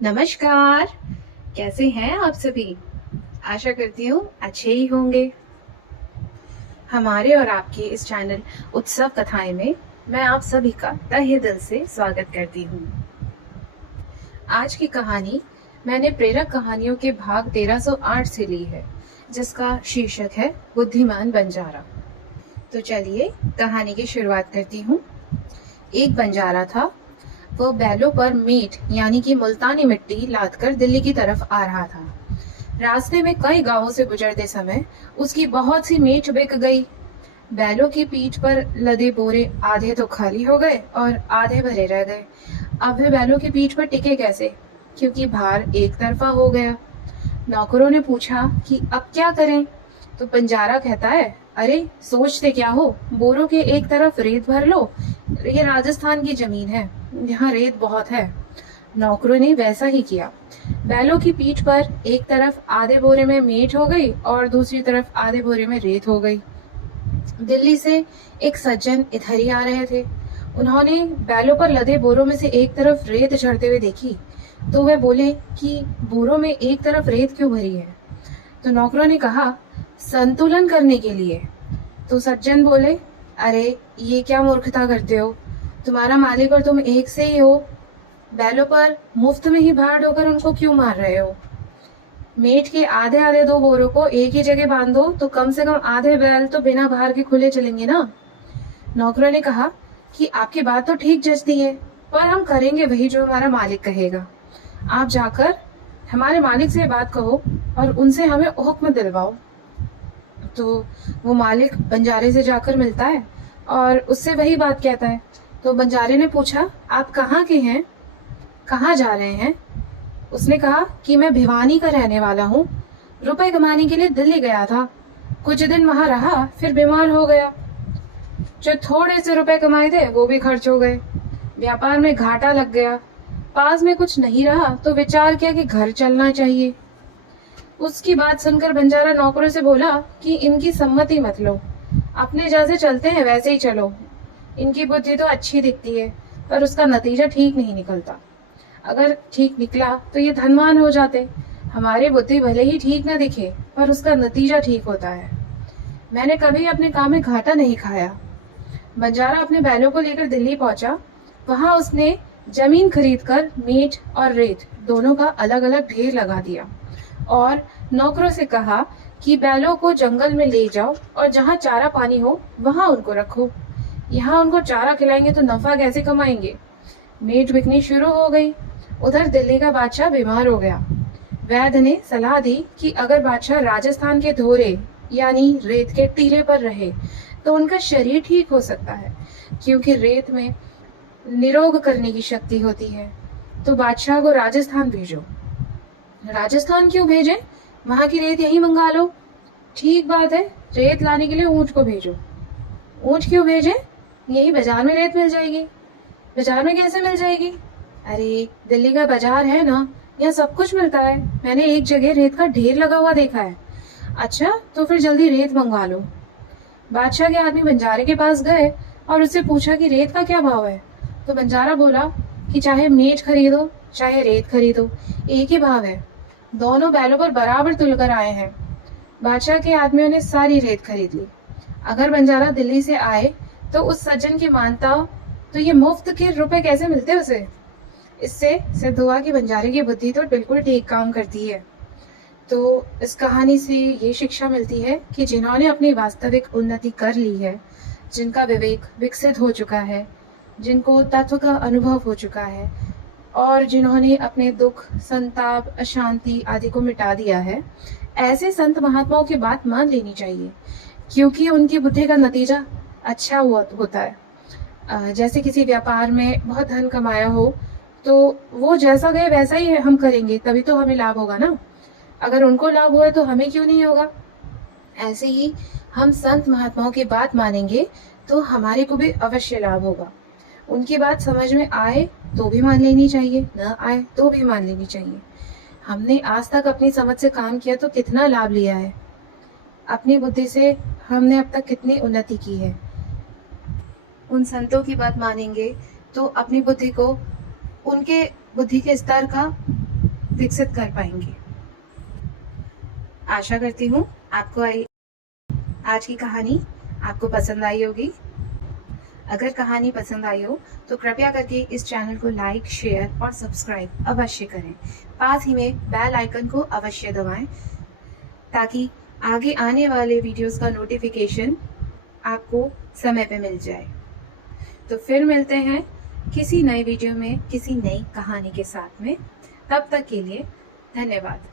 नमस्कार। कैसे हैं आप सभी? आशा करती हूँ अच्छे ही होंगे। हमारे और आपके इस चैनल उत्सव कथाएं में मैं आप सभी का तहे दिल से स्वागत करती हूँ। आज की कहानी मैंने प्रेरक कहानियों के भाग 1308 से ली है, जिसका शीर्षक है बुद्धिमान बंजारा। तो चलिए कहानी की शुरुआत करती हूँ। एक बंजारा था। वो बैलों पर मीट यानी कि मुल्तानी मिट्टी लादकर दिल्ली की तरफ आ रहा था। रास्ते में कई गांवों से गुजरते समय उसकी बहुत सी मीट बिक गई। बैलों की पीठ पर लदे बोरे आधे तो खाली हो गए और आधे भरे रह गए। अब वे बैलों की पीठ पर टिके कैसे, क्योंकि भार एक तरफा हो गया। नौकरों ने पूछा कि अब क्या करें। तो बंजारा कहता है, अरे सोचते क्या हो, बोरों के एक तरफ रेत भर लो। ये राजस्थान की जमीन है, यहाँ रेत बहुत है। नौकरों ने वैसा ही किया। बैलों की पीठ पर एक तरफ आधे बोरे में मीट हो गई और दूसरी तरफ आधे बोरे में रेत हो गई। दिल्ली से एक सज्जन इधर ही आ रहे थे। उन्होंने बैलों पर लदे बोरों में से एक तरफ रेत चढ़ते हुए देखी, तो वे बोले कि बोरों में एक तरफ रेत क्यों भरी है। तो नौकरों ने कहा, संतुलन करने के लिए। तो सज्जन बोले, अरे ये क्या मूर्खता करते हो, तुम्हारा मालिक और तुम एक से ही हो। बैलों पर मुफ्त में ही भार ढोकर उनको क्यों मार रहे हो। मीट के आधे आधे दो बोरों को एक ही जगह बांध दो, तो कम से कम आधे बैल तो बिना भार के खुले चलेंगे ना। नौकरों ने कहा कि आपकी बात तो ठीक जचती है, पर हम करेंगे वही जो हमारा मालिक कहेगा। आप जाकर हमारे मालिक से बात कहो और उनसे हमें हुक्म दिलवाओ। तो वो मालिक बंजारे से जाकर मिलता है और उससे वही बात कहता है। तो बंजारे ने पूछा, आप कहाँ के हैं, कहाँ जा रहे हैं। उसने कहा कि मैं भिवानी का रहने वाला हूँ, रुपए कमाने के लिए दिल्ली गया था, कुछ दिन वहां रहा, फिर बीमार हो गया। जो थोड़े से रुपए कमाए थे वो भी खर्च हो गए, व्यापार में घाटा लग गया, पास में कुछ नहीं रहा, तो विचार किया कि घर चलना चाहिए। उसकी बात सुनकर बंजारा नौकरों से बोला कि इनकी सम्मति मत लो, अपने जैसे चलते हैं वैसे ही चलो। इनकी बुद्धि तो अच्छी दिखती है, पर उसका नतीजा ठीक नहीं निकलता। अगर ठीक निकला तो ये धनवान हो जाते। हमारी बुद्धि भले ही ठीक न दिखे, पर उसका नतीजा ठीक होता है। मैंने कभी अपने काम में घाटा नहीं खाया। बंजारा अपने बैलों को लेकर दिल्ली पहुंचा। वहां उसने जमीन खरीदकर मीट और रेत दोनों का अलग अलग ढेर लगा दिया और नौकरों से कहा कि बैलों को जंगल में ले जाओ और जहाँ चारा पानी हो वहां उनको रखो। यहाँ उनको चारा खिलाएंगे तो नफा कैसे कमाएंगे। मीट बिकनी शुरू हो गई। उधर दिल्ली का बादशाह बीमार हो गया। वैद्य ने सलाह दी कि अगर बादशाह राजस्थान के धोरे यानी रेत के टीले पर रहे तो उनका शरीर ठीक हो सकता है, क्योंकि रेत में निरोग करने की शक्ति होती है। तो बादशाह को राजस्थान भेजो। राजस्थान क्यों भेजें, वहां की रेत यहीं मंगा लो। ठीक बात है, रेत लाने के लिए ऊंट को भेजो। ऊंट क्यों भेजें, यही बाजार में रेत मिल जाएगी। बाजार में कैसे मिल जाएगी, अरे दिल्ली का बाजार है ना, यहाँ सब कुछ मिलता है। मैंने एक जगह रेत का ढेर लगा हुआ देखा है। अच्छा तो फिर जल्दी रेत मंगवा लो। बादशाह के आदमी बंजारे के पास गए और उससे पूछा कि रेत का क्या भाव है। तो बंजारा बोला कि चाहे मीट खरीदो चाहे रेत खरीदो, एक ही भाव है, दोनों बैलों पर बराबर तुलकर आए हैं। बादशाह के आदमियों ने सारी रेत खरीद ली। अगर बंजारा दिल्ली से आए तो उस सज्जन की मानता तो ये मुफ्त के रुपए कैसे मिलते उसे। इससे सिद्ध हुआ कि बंजारे की बुद्धि तो बिल्कुल ठीक काम करती है। तो इस कहानी से ये शिक्षा मिलती है कि जिन्होंने अपनी वास्तविक उन्नति कर ली है, जिनका विवेक विकसित हो चुका है, जिनको तत्व का अनुभव हो चुका है और जिन्होंने अपने दुख, संताप, अशांति आदि को मिटा दिया है, ऐसे संत महात्माओं की बात मान लेनी चाहिए, क्योंकि उनकी बुद्धि का नतीजा अच्छा होता है। जैसे किसी व्यापार में बहुत धन कमाया हो, तो वो जैसा गए वैसा ही हम करेंगे, तभी तो हमें लाभ होगा ना। अगर उनको लाभ हुआ तो हमें क्यों नहीं होगा। ऐसे ही हम संत महात्माओं की बात मानेंगे तो हमारे को भी अवश्य लाभ होगा। उनकी बात समझ में आए तो भी मान लेनी चाहिए, न आए तो भी मान लेनी चाहिए। हमने आज तक अपनी समझ से काम किया तो कितना लाभ लिया है, अपनी बुद्धि से हमने अब तक कितनी उन्नति की है। उन संतों की बात मानेंगे तो अपनी बुद्धि को उनके बुद्धि के स्तर का विकसित कर पाएंगे। आशा करती हूँ आपको आज की कहानी आपको पसंद आई होगी। अगर कहानी पसंद आई हो तो कृपया करके इस चैनल को लाइक, शेयर और सब्सक्राइब अवश्य करें। पास ही में बेल आइकन को अवश्य दबाएं ताकि आगे आने वाले वीडियोस का नोटिफिकेशन आपको समय पे मिल जाए। तो फिर मिलते हैं किसी नए वीडियो में किसी नई कहानी के साथ में। तब तक के लिए धन्यवाद।